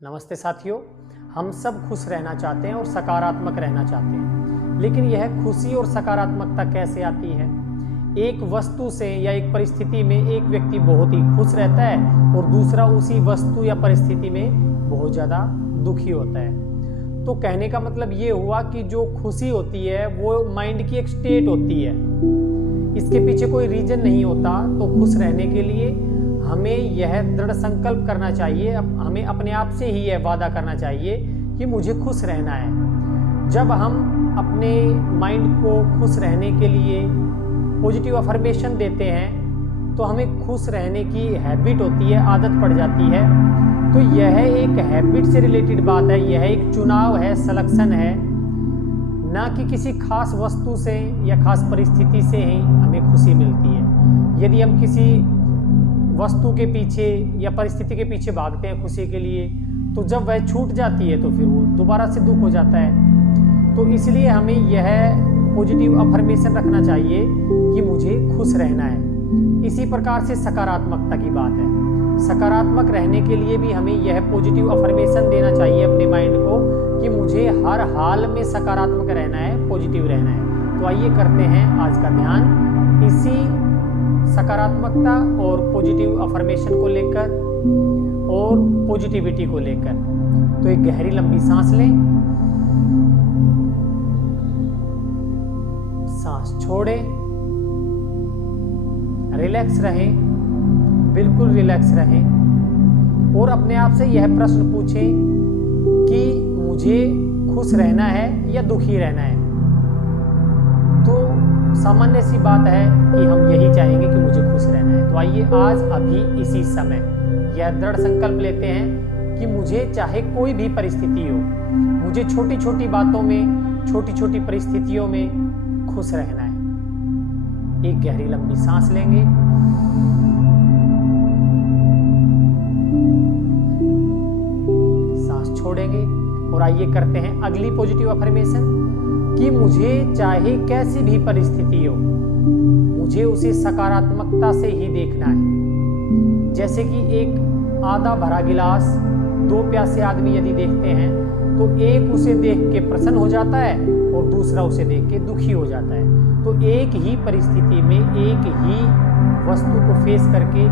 नमस्ते साथियों, हम सब खुश रहना चाहते हैं और सकारात्मक रहना चाहते हैं, लेकिन यह खुशी और सकारात्मकता कैसे आती है। एक वस्तु से या एक परिस्थिति में एक व्यक्ति बहुत ही खुश रहता है और दूसरा उसी वस्तु या परिस्थिति में बहुत ज़्यादा दुखी होता है। तो कहने का मतलब ये हुआ कि जो खुशी होती है वो माइंड की एक स्टेट होती है, इसके पीछे कोई रीजन नहीं होता। तो खुश रहने के लिए हमें यह दृढ़ संकल्प करना चाहिए, हमें अपने आप से ही यह वादा करना चाहिए कि मुझे खुश रहना है। जब हम अपने माइंड को खुश रहने के लिए पॉजिटिव अफर्मेशन देते हैं तो हमें खुश रहने की हैबिट होती है, आदत पड़ जाती है। तो यह एक हैबिट से रिलेटेड बात है, यह एक चुनाव है, सिलेक्शन है, ना कि किसी खास वस्तु से या खास परिस्थिति से ही हमें खुशी मिलती है। यदि हम किसी वस्तु के पीछे या परिस्थिति के पीछे भागते हैं खुशी के लिए, तो जब वह छूट जाती है तो फिर वो दोबारा से दुख हो जाता है। तो इसलिए हमें यह पॉजिटिव अफर्मेशन रखना चाहिए कि मुझे खुश रहना है। इसी प्रकार से सकारात्मकता की बात है, सकारात्मक रहने के लिए भी हमें यह पॉजिटिव अफर्मेशन देना चाहिए अपने माइंड को कि मुझे हर हाल में सकारात्मक रहना है, पॉजिटिव रहना है। तो आइए करते हैं आज का ध्यान इसी सकारात्मकता और पॉजिटिव अफर्मेशन को लेकर और पॉजिटिविटी को लेकर। तो एक गहरी लंबी सांस लें, सांस छोड़ें, रिलैक्स रहें, बिल्कुल रिलैक्स रहें और अपने आप से यह प्रश्न पूछें कि मुझे खुश रहना है या दुखी रहना है। तो सामान्य सी बात है कि हम यही चाहेंगे कि मुझे खुश रहना है। तो आइए आज अभी इसी समय यह दृढ़ संकल्प लेते हैं कि मुझे चाहे कोई भी परिस्थिति हो, मुझे छोटी छोटी बातों में, छोटी छोटी परिस्थितियों में खुश रहना है। एक गहरी लंबी सांस लेंगे, सांस छोड़ेंगे और आइए करते हैं अगली पॉजिटिव अफर्मेशन कि मुझे चाहे कैसी भी परिस्थिति हो, मुझे उसे सकारात्मकता से ही देखना है। जैसे कि एक आधा भरा गिलास दो प्यासे आदमी यदि देखते हैं तो एक उसे देख के प्रसन्न हो जाता है और दूसरा उसे देख के दुखी हो जाता है। तो एक ही परिस्थिति में एक ही वस्तु को फेस करके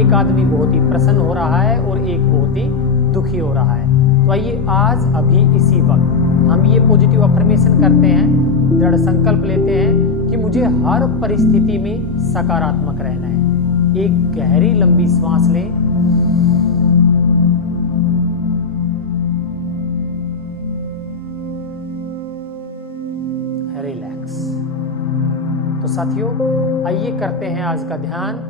एक आदमी बहुत ही प्रसन्न हो रहा है और एक बहुत ही दुखी हो रहा है। तो आइए आज अभी इसी वक्त हम ये पॉजिटिव अफर्मेशन करते हैं, दृढ़ संकल्प लेते हैं कि मुझे हर परिस्थिति में सकारात्मक रहना है। एक गहरी लंबी सांस लें, रिलैक्स। तो साथियों आइए करते हैं आज का ध्यान,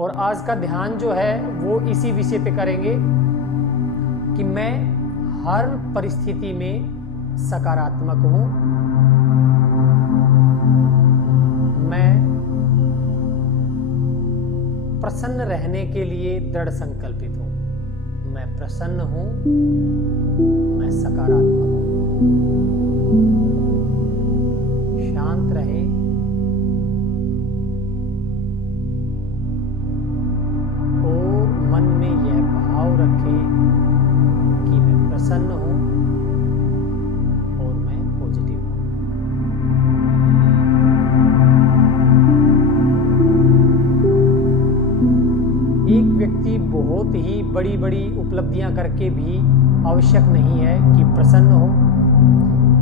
और आज का ध्यान जो है वो इसी विषय पे करेंगे कि मैं हर परिस्थिति में सकारात्मक हूं, मैं प्रसन्न रहने के लिए दृढ़ संकल्पित हूं, मैं प्रसन्न हूं, मैं सकारात्मक हूं। शांत रहे, और मन में यह भाव रखे कि मैं प्रसन्न हूं और मैं पॉजिटिव हूं। एक व्यक्ति बहुत ही बड़ी बड़ी उपलब्धियां करके भी आवश्यक नहीं है कि प्रसन्न हो।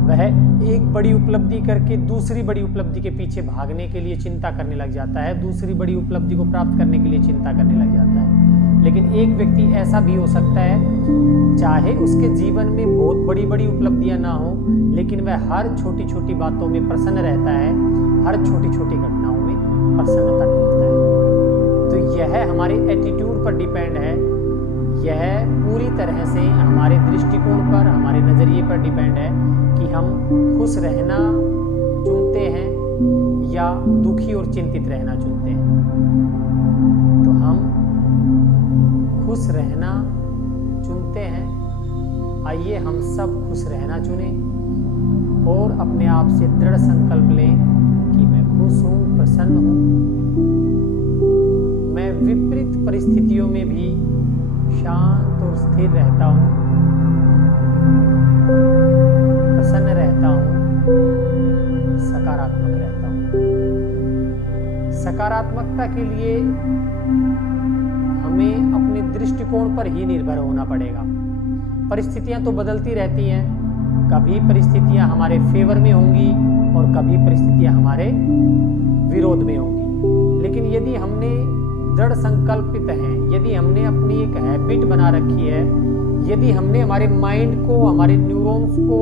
वह एक बड़ी उपलब्धि करके दूसरी बड़ी उपलब्धि के पीछे भागने के लिए चिंता करने लग जाता है, दूसरी बड़ी उपलब्धि को प्राप्त करने के लिए चिंता करने लग जाता है। लेकिन एक व्यक्ति ऐसा भी हो सकता है, चाहे उसके जीवन में बहुत बड़ी बड़ी उपलब्धियां ना हो, लेकिन वह हर छोटी छोटी बातों में प्रसन्न रहता है, हर छोटी छोटी घटनाओं में प्रसन्नता ढूंढता है। तो यह हमारे एटीट्यूड पर डिपेंड है, यह पूरी तरह से हमारे दृष्टिकोण पर, हमारे नज़रिए पर डिपेंड है कि हम खुश रहना चुनते हैं या दुखी और चिंतित रहना चुनते हैं। तो हम खुश रहना चुनते हैं। आइए हम सब खुश रहना चुनें और अपने आप से दृढ़ संकल्प लें कि मैं खुश हूँ, प्रसन्न हूँ। मैं विपरीत परिस्थितियों में भी शांत और स्थिर रहता हूँ, प्रसन्न रहता हूँ, सकारात्मक रहता हूँ। सकारात्मकता के लिए हमें अपने दृष्टिकोण पर ही निर्भर होना पड़ेगा। परिस्थितियां तो बदलती रहती हैं, कभी परिस्थितियां हमारे फेवर में होंगी और कभी परिस्थितियां हमारे विरोध में होंगी। लेकिन यदि हमने दृढ़ संकल्पित हैं, यदि हमने अपनी एक हैबिट बना रखी है, यदि हमने हमारे माइंड को, हमारे न्यूरॉन्स को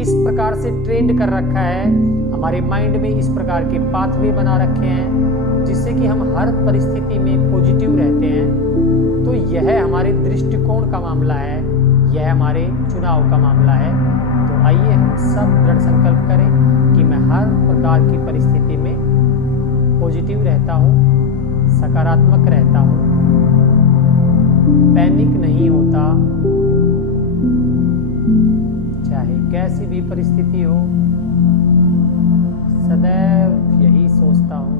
इस प्रकार से ट्रेंड कर रखा है, हमारे माइंड में इस प्रकार के पाथवे बना रखे हैं जिससे कि हम हर परिस्थिति में पॉजिटिव रहते हैं, तो यह हमारे दृष्टिकोण का मामला है, यह हमारे चुनाव का मामला है। तो आइए हम सब दृढ़ संकल्प करें कि मैं हर प्रकार की परिस्थिति में पॉजिटिव रहता हूँ, सकारात्मक रहता हूँ, पैनिक नहीं होता, चाहे कैसी भी परिस्थिति हो, सदैव यही सोचता हूँ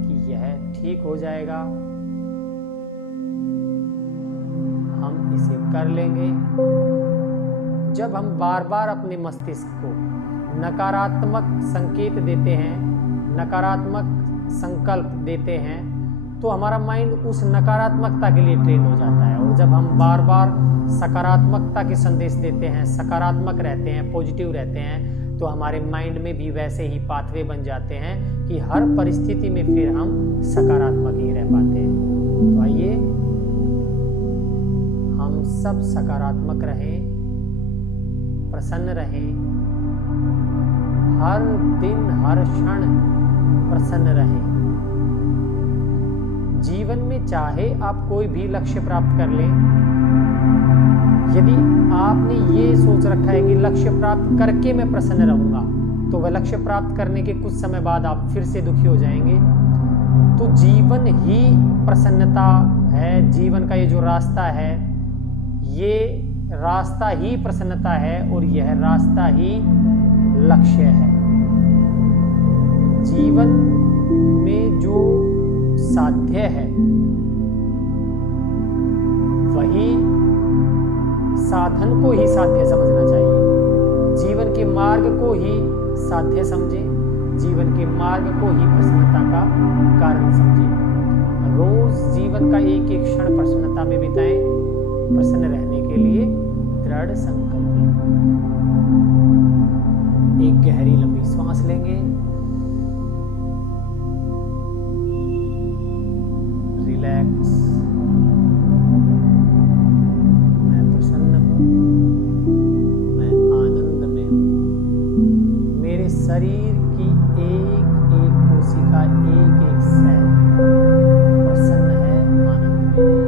कि यह ठीक हो जाएगा, हम इसे कर लेंगे। जब हम बार बार अपने मस्तिष्क को नकारात्मक संकेत देते हैं, नकारात्मक संकल्प देते हैं, तो हमारा माइंड उस नकारात्मकता के लिए ट्रेन हो जाता है। और जब हम बार बार सकारात्मकता के संदेश देते हैं, सकारात्मक रहते हैं, पॉजिटिव रहते हैं, तो हमारे माइंड में भी वैसे ही पाथवे बन जाते हैं कि हर परिस्थिति में फिर हम सकारात्मक ही रह पाते हैं। तो आइए हम सब सकारात्मक रहें, प्रसन्न रहें, हर दिन हर क्षण प्रसन्न रहें। जीवन में चाहे आप कोई भी लक्ष्य प्राप्त कर लें, यदि आपने ये सोच रखा है कि लक्ष्य प्राप्त करके मैं प्रसन्न रहूंगा, तो वह लक्ष्य प्राप्त करने के कुछ समय बाद आप फिर से दुखी हो जाएंगे। तो जीवन ही प्रसन्नता है, जीवन का ये जो रास्ता है, ये रास्ता ही प्रसन्नता है और यह रास्ता ही लक्ष्य है। जीवन में जो साध्य है वही साधन को ही साध्य समझना चाहिए। जीवन के मार्ग को ही साध्य समझें, जीवन के मार्ग को ही प्रसन्नता का कारण समझें। रोज जीवन का एक एक क्षण प्रसन्नता में बिताएं। प्रसन्न रहने के लिए दृढ़ संकल्प लें। एक गहरी लंबी सांस लेंगे, रिलैक्स। मैं प्रसन्न हूँ, मैं आनंद में हूँ। मेरे शरीर की एक एक कोशिका, एक एक सेल प्रसन्न है, आनंद में है।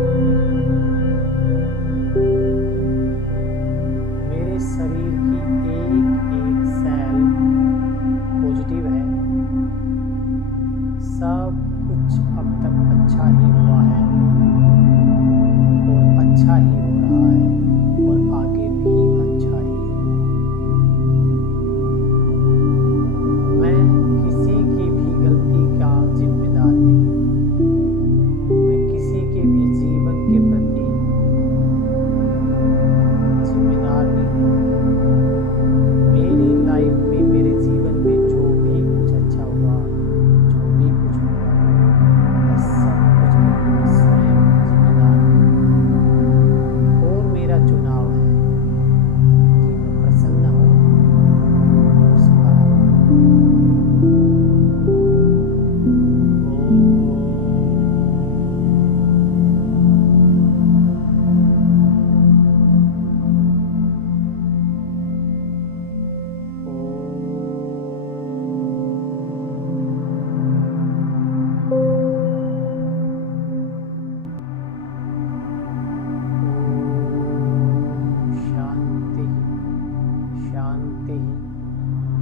मेरे शरीर की एक एक सेल पॉजिटिव है। सब कुछ अब तक अच्छा ही हुआ है और अच्छा ही हो रहा है और आगे भी अच्छा ही होगा। मैं किसी की भी गलती का जिम्मेदार नहीं, मैं किसी के भी जीवन के प्रति जिम्मेदार नहीं। मेरी लाइफ में, मेरे जीवन में जो भी कुछ अच्छा हुआ, जो भी कुछ हुआ, बस सब कुछ के लिए स्वयं जिम्मेदार हूँ। और मेरा चुनाव है कि मैं प्रसन्न हूँ और सकारात्मक हूँ। शांति, शांति,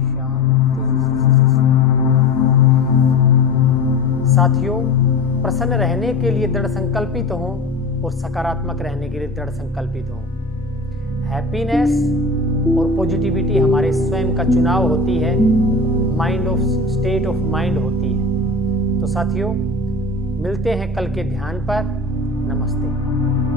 शांति। साथियों, प्रसन्न रहने के लिए दृढ़ संकल्पित हों और सकारात्मक रहने के लिए दृढ़ संकल्पित हों। हैप्पीनेस और पॉजिटिविटी हमारे स्वयं का चुनाव होती है, mind of state of mind होती है। तो साथियों, मिलते हैं कल के ध्यान पर। नमस्ते।